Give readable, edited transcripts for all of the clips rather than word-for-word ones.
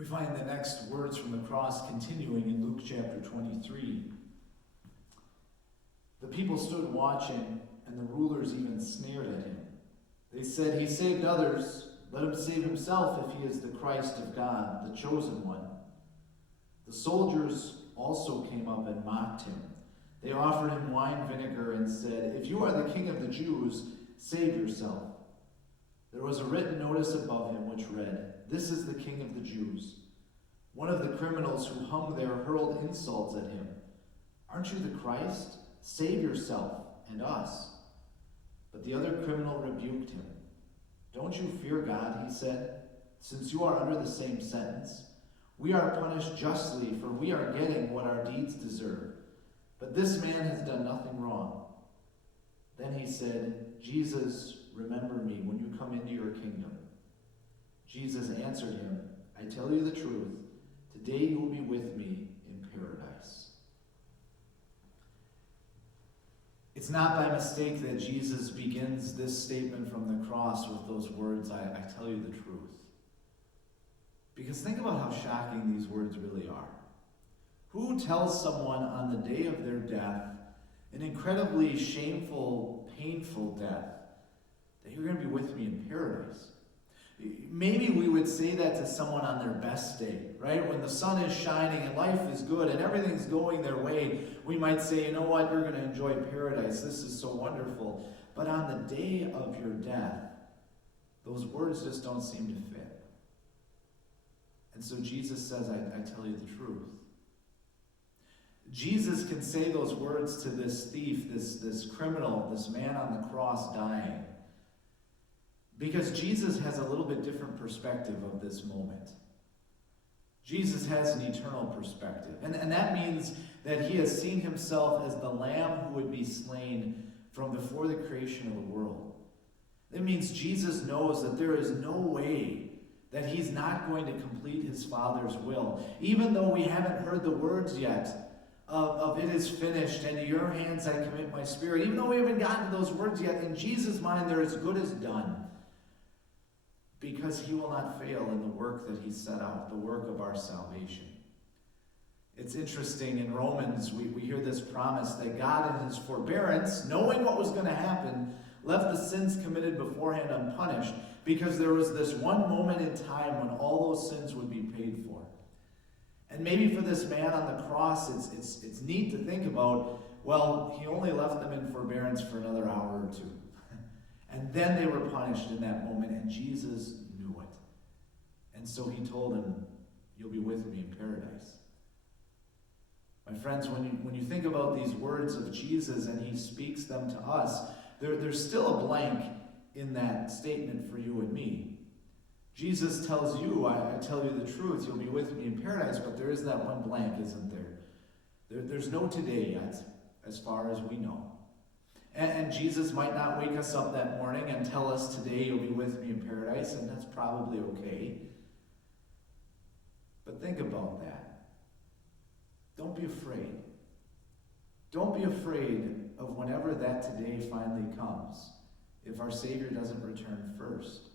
We find the next words from the cross continuing in Luke chapter 23. The people stood watching, and the rulers even sneered at him. They said, "He saved others. Let him save himself if he is the Christ of God, the chosen one." The soldiers also came up and mocked him. They offered him wine vinegar and said, "If you are the king of the Jews, save yourself." There was a written notice above him which read, "This is the King of the Jews." One of the criminals who hung there hurled insults at him. "Aren't you the Christ? Save yourself and us." But the other criminal rebuked him. "Don't you fear God," he said, "since you are under the same sentence? We are punished justly, for we are getting what our deeds deserve. But this man has done nothing wrong." Then he said, "Jesus, remember me when you come into your kingdom." Jesus answered him, "I tell you the truth, today you will be with me in paradise." It's not by mistake that Jesus begins this statement from the cross with those words, I tell you the truth. Because think about how shocking these words really are. Who tells someone on the day of their death, an incredibly shameful, painful death, that you're going to be with me in paradise? Maybe we would say that to someone on their best day, right? When the sun is shining and life is good and everything's going their way, we might say, "You know what, you're going to enjoy paradise. This is so wonderful." But on the day of your death, those words just don't seem to fit. And so Jesus says, I tell you the truth. Jesus can say those words to this thief, this criminal, this man on the cross dying, because Jesus has a little bit different perspective of this moment. Jesus has an eternal perspective. And that means that he has seen himself as the lamb who would be slain from before the creation of the world. It means Jesus knows that there is no way that he's not going to complete his Father's will. Even though we haven't heard the words yet of "it is finished, and to your hands I commit my spirit." Even though we haven't gotten to those words yet, in Jesus' mind they're as good as done. Because he will not fail in the work that he set out, the work of our salvation. It's interesting, in Romans, we hear this promise that God in his forbearance, knowing what was going to happen, left the sins committed beforehand unpunished, because there was this one moment in time when all those sins would be paid for. And maybe for this man on the cross, it's neat to think about, well, he only left them in forbearance for another hour or two. And then they were punished in that moment, and Jesus knew it. And so he told him, "You'll be with me in paradise." My friends, when you think about these words of Jesus and he speaks them to us, there's still a blank in that statement for you and me. Jesus tells you, I tell you the truth, you'll be with me in paradise, but there is that one blank, isn't there? There's no today yet, as far as we know. And Jesus might not wake us up that morning and tell us, "Today you'll be with me in paradise," and that's probably okay. But think about that. Don't be afraid. Don't be afraid of whenever that today finally comes, if our Savior doesn't return first.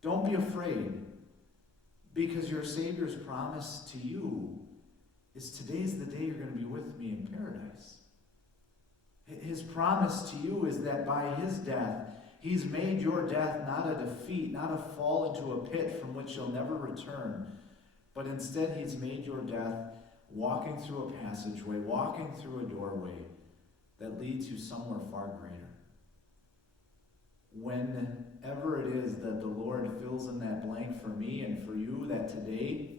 Don't be afraid, because your Savior's promise to you is today's the day you're going to be with me in paradise. His promise to you is that by his death, he's made your death not a defeat, not a fall into a pit from which you'll never return, but instead he's made your death walking through a passageway, walking through a doorway that leads you somewhere far greater. Whenever it is that the Lord fills in that blank for me and for you, that today,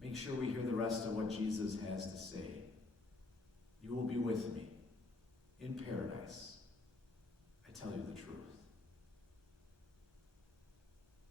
make sure we hear the rest of what Jesus has to say.